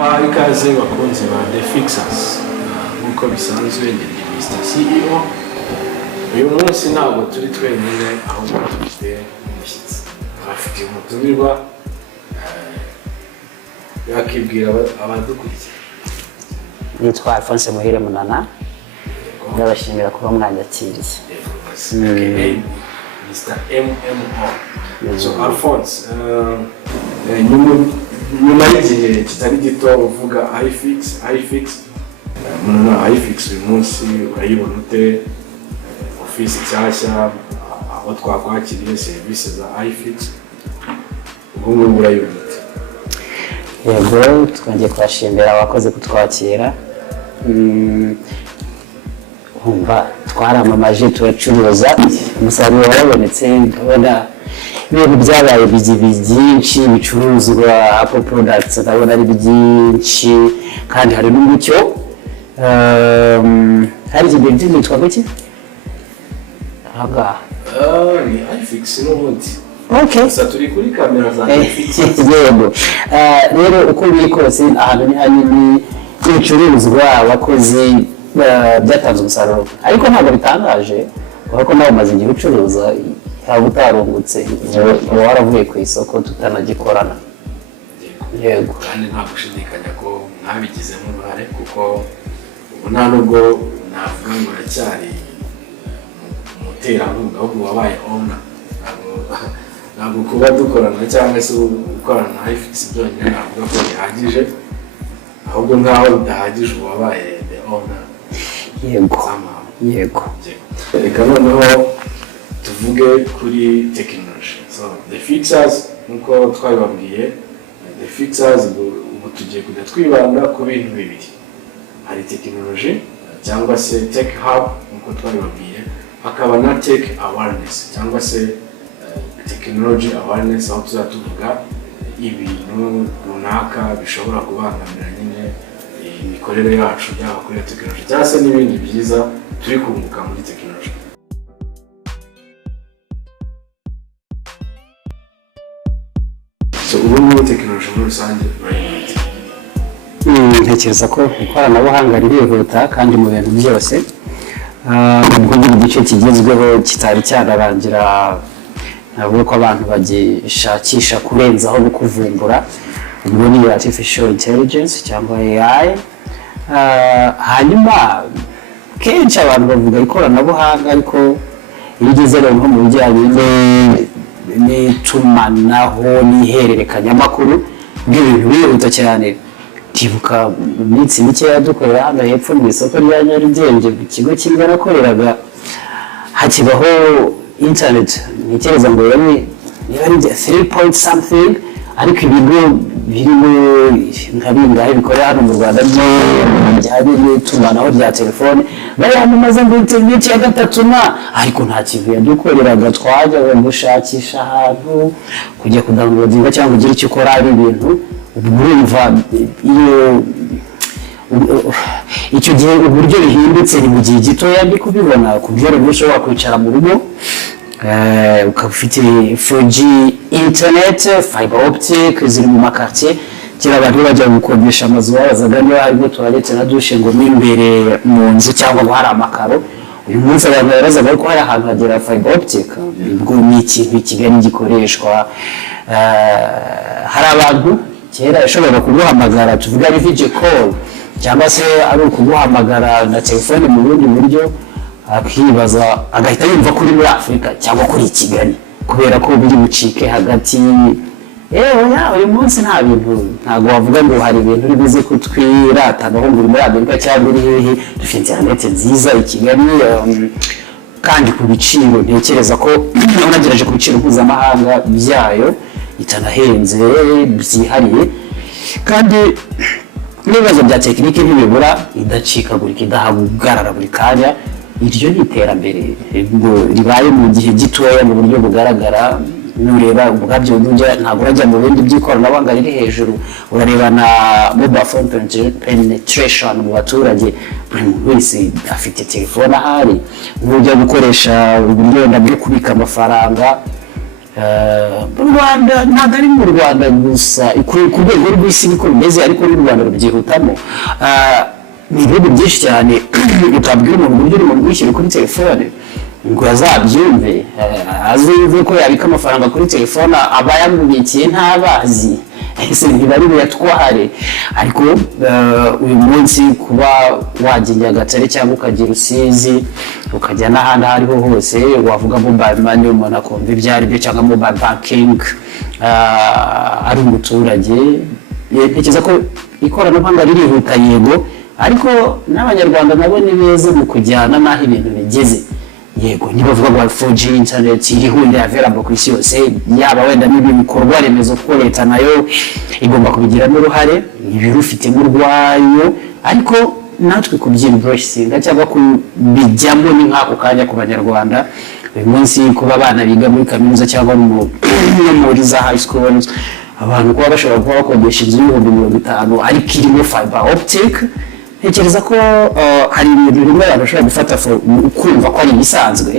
ikaze bakunzi ba The Fixers nk'uko bisanzwe ni Mr. CEO. Uyu munsi ntabwo turi twenyine ahubwo dufite umushyitsi afite umutumirwa yakibwira abadukurikiye. Nitwa Alphonse Muhire Munana ndabashimira kuba mwanyakiriye. Mr. MMO. So Alphonse nyuma y'igihe kitari gito uvuga iFix Munana iFix uyu munsi urayibona ute? Office nshyashya aho twakwakiriye serivisi za iFix ubu urayibona ute? Yego twongeye kubashimira abakoze kutwakira. Umva twaramamaje turacuruza umusaruro warabonetse ndabona ibintu byabaye byinshi bicuruzwa Apple products ndabona ari byinshi kandi hari n'umucyo hari ibintu byitwa gute aha ni iFix n'ubundi. Okay. Gusa turi kuri kamera za iFix. Yego rero uko biri kose ahantu ni hanini ibicuruzwa abakozi byatanze umusaruro ariko ntabwo bitangaje kuko nawe umaze igihe ucuruza haba utarungutse waravuye ku isoko tutanagikorana. Yego kandi nta gushidikanya ko mwabigizemo uruhare kuko ubu nta nubwo navuga ngo uracyari umuterankunga ahubwo wabaye owner. Ntabwo kuba dukorana cyangwa se gukorana na iFix byonyine navuga ko bihagije ahubwo nkaho bidahagije wabaye the owner. Yego reka noneho tuvuge kuri technology. So The Fixers nkuko twabibabwiye, The Fixers ubu tugiye kujya twibanda ku bintu bibiri. Hari technology cyangwa se tech hub nkuko twabibabwiye, hakaba na tech awareness cyangwa se technology awareness aho tuzatuvuga ibintu runaka bishobora kubangamira nyine imikorere yacu yaba kuri technology cyangwa se n'ibindi byiza turi kunguka muri technology. So ubu muri technology muri rusange ntekereza ko ikoranabuhanga ririhuta kandi mu bintu byose ubwo buri gice kigezweho kitari cyararangira ntabwo ko abantu bagishakisha kurenzaho no kuvumbura ubwo ni artificial intelligence cyangwa AI. Hanyuma kenshi abantu bavuga ikoranabuhanga ariko iyo ugeze rero nko mu bijyanye n'itumanaho n'ihererekanya amakuru n'ibintu bihuta cyane. Tibuka mu minsi mike dukorera hano hepfo mu isoko rya Nyarugenge ku kigo kimwe nakoreraga hakibaho internet ntekereza ngo yari 3 point something ariko ibigo birimo nka bingahe bikorera hano mu Rwanda byari n'itumanaho rya telefone bayamamaza ngo internet ya gatatu ariko nta kintu yadukoreraga twajyaga gushakisha ahantu kujya kudownloadinga cyangwa ugira icyo ukora ari ibintu urumva iyo icyo gihe uburyo bihindutse ni mu gihe gitoya ndi kubibona ku byo rero ushobora kwicara mu rugo ukaba ufite 4G internet fiber optic ziri mu makartier kera abantu bajya gukodesha amazu babazaga niba harimo toilette na douche ngo mo imbere mu nzu cyangwa ngo hari amakaro. Uyu munsi abantu barazaga ko hari ahantu hagera fiber optic ubwo ni ikintu kigali gikoreshwa. Hari abantu kera yashobora kuguhamagara tuvuga ari video call cyangwa se ari ukuguhamagara na telefone mu bundi buryo akibaza agahita yumva kuri muri Afrika cyangwa kuri Kigali kubera ko biri bucike hagati. Uyu munsi nta bintu ntago wavuga ngo hari ibintu bibuze kutwirata no ngo muri Amerika cyangwa uri hehe dufite internet nziza i Kigali kandi ku biciro ntekereza ko unagerageje ku biciro mpuzamahanga byayo itanahenze byihariye kandi n'ibibazo bya tekinike ntibibura idacikagurika idahagarara buri kanya. Iryo ni iterambere ribaye mu gihe gitoya mu buryo bugaragara. Nureba ubwabyo ntabwo urajya mu bindi by'ikoranabuhanga riri hejuru urareba na mobile phone penetration mu baturage buri wese afite telefone ahari. Ujya gukoresha uburyo bwo kubika amafaranga mu Rwanda ntabwo ari mu Rwanda gusa ku rwego rw'isi niko bimeze ariko n'u Rwanda rubyihutamo ni ibihugu byinshi cyane utabwira umuntu uburyo uri mu kwishyura kuri telefone ngo azabyumve azumve ko yabika amafaranga kuri telefone aba yamubikiye ntabazi ese ntibari buyatware ariko uyu munsi kuba wajya Nyagatare cyangwa ukajya Rusizi ukajya n'ahandi aho ariho hose wavuga mobile money umuntu akumva ibyo ari byo cyangwa mobile banking ari umuturage ntekereza ko ikoranabuhanga ririhuta yego ariko n'abanyarwanda nabo ni beza mu kujyana n'aho ibintu bigeze yego nibavuga ngo 4G internet iriho available ku isi yose yaba wenda n'ibikorwa remezo ko leta nayo igomba kubigiramo uruhare ibirufitemo urwayo ariko natwe kubyimbroshinga cyangwa kubijyamo ni nk'ako kanya ku banyarwanda uyu munsi kuba abana biga muri kaminuza cyangwa muri za high schools abantu kuba bashobora kuba bakodesha inzu y'50,000 ariko irimo fiber optic ntekereza ko hari ibintu bimwe abantu bashobora gufata kumva ko ari ibisanzwe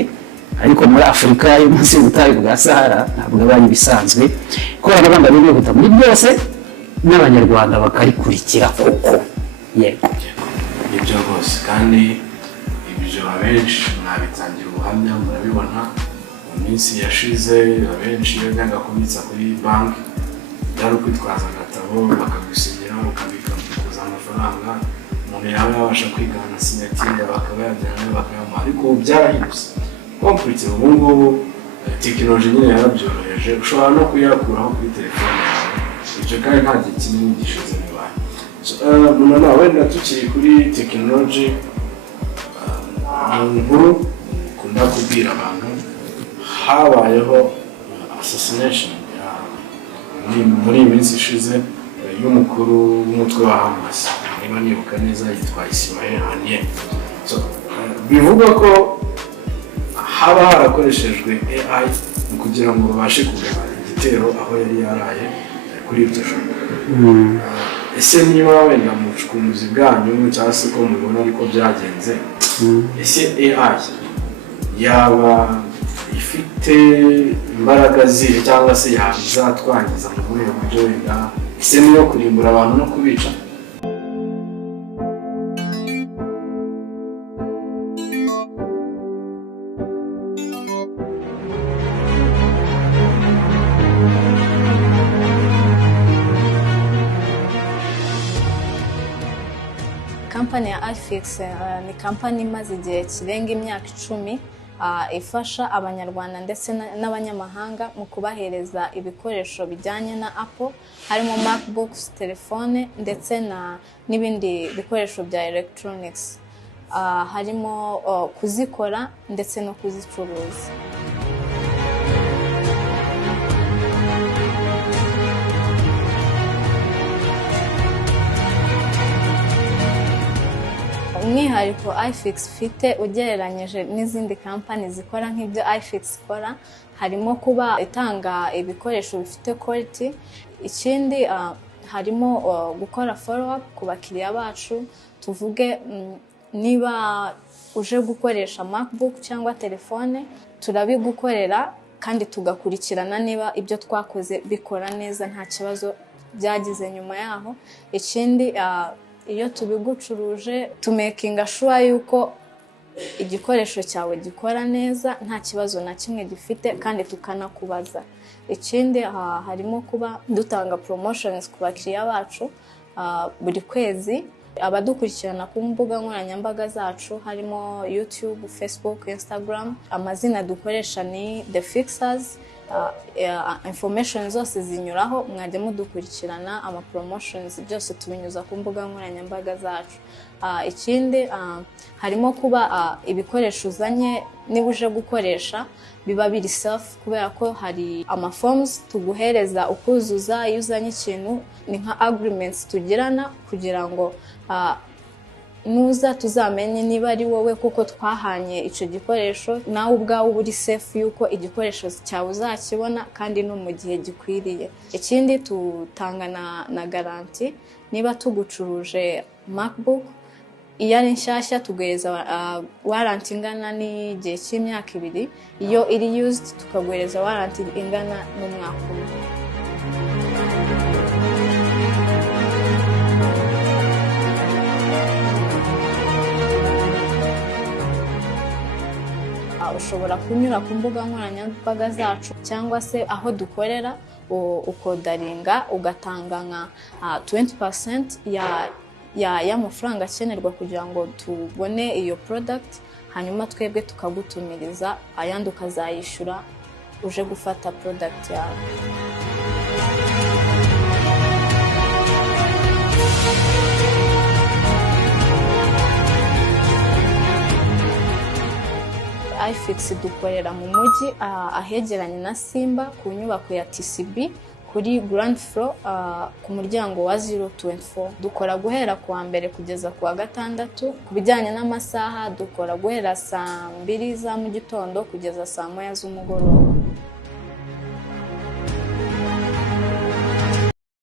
ariko muri Afurika yo munsi y'ubutayu bwa Sahara ntabwo bari bisanzwe ikoranabuhanga ririhuta muri byose n'abanyarwanda bakarikurikira koko yego nibyo rwose kandi ibyo abenshi mwabitangira ubuhamya murabibona mu minsi yashize abenshi iyo byanga kubitsa kuri banki byari ukwitwaza agatabo bakagusinyira ukabika kuza amafaranga umuntu yaba yabasha kwigana sinyatire bakaba yajyana bakayamuha ariko byarahindutse kompurite ubu ngubu tekinoloji nyine yarabyoroheje ushobora no kuyakuraho kuri telefone yawe ibyo kandi nta gihe kinini gishize bibaye umuntu wenda tukiri kuri tekinoloji nkuru ukunda kubwira abantu habayeho assassination muri iyi minsi ishize y'umukuru w'umutwe wa Hamas niba nibuka neza yitwa Ismail Haniyeh bivugwa ko haba harakoreshejwe AI kugira ngo babashe kugaba igitero aho yari yaraye kuri iryo joro ese niba wenda mu bucukumbuzi bwanyu cyangwa se ko mubibona ariko byagenze ese AI yaba ifite imbaraga zihe cyangwa se yazatwangiza mu buryo wenda ese niyo kurimbura abantu no kubica Kampani ya iFix ni kampani imaze igihe kirenga imyaka 10 ifasha abanyarwanda ndetse n'abanyamahanga mu kubahereza ibikoresho bijyanye na Apple harimo MacBooks, telefone ndetse n'ibindi bikoresho bya electronics harimo kuzikora ndetse no kuzicuruza. Umwihariko iFix ifite ugereranyije n'izindi kampani zikora nk'ibyo iFix ikora harimo kuba itanga ibikoresho bifite quality, ikindi harimo gukora follow up ku bakiriya bacu. Tuvuge niba uje gukoresha MacBook cyangwa telefone turabigukorera kandi tugakurikirana niba ibyo twakoze bikora neza nta kibazo byagize nyuma yaho. Ikindi iyo tubigucuruje tumakinga sure yuko igikoresho cyawe gikora neza nta kibazo na kimwe gifite kandi tukanakubaza. Ikindi harimo kuba dutanga promotions ku bakiriya bacu buri kwezi. Abadukurikirana ku mbuga nkoranyambaga zacu harimo YouTube, Facebook, Instagram. Amazina dukoresha ni The Fixers. Information zose zinyuraho mwajya mudukurikirana ama promotions byose tubinyuza ku mbuga nkoranyambaga zacu. Ikindi harimo kuba ibikoresho uzanye niba uje gukoresha biba biri self kubera ko hari ama forms tuguhereza ukuzuza iyo uzanye ikintu ni nka agreements tugirana kugira ngo nuza tuzamenye niba ari wowe kuko twahanye icyo gikoresho nawe ubwawe uri safe yuko igikoresho cyawe uzakibona kandi no mu gihe gikwiriye. Ikindi tutanga na garanti niba tugucuruje MacBook iyo ari nshyashya tuguhereza warranty ingana n'igihe cy'imyaka 2, iyo iri used tukaguhereza warranty ingana n'umwaka 1. Ushobora kunyura ku mbuga nkoranyambaga zacu cyangwa se aho dukorera ukodaringa ugatanga nka 20% y'amafaranga akenerwa kugira ngo tubone iyo product, hanyuma twebwe tukagutumiriza ayandi ukazayishyura uje gufata product yawe. iFix dukorera mu mujyi ahegeranye na Simba ku nyubako ya TCB kuri ground floor ku muryango wa 024. Dukora guhera kuwa mbere kugeza kuwa gatandatu. Ku bijyanye n'amasaha dukora guhera saa 2 za mu gitondo kugeza saa 1 z'umugoroba.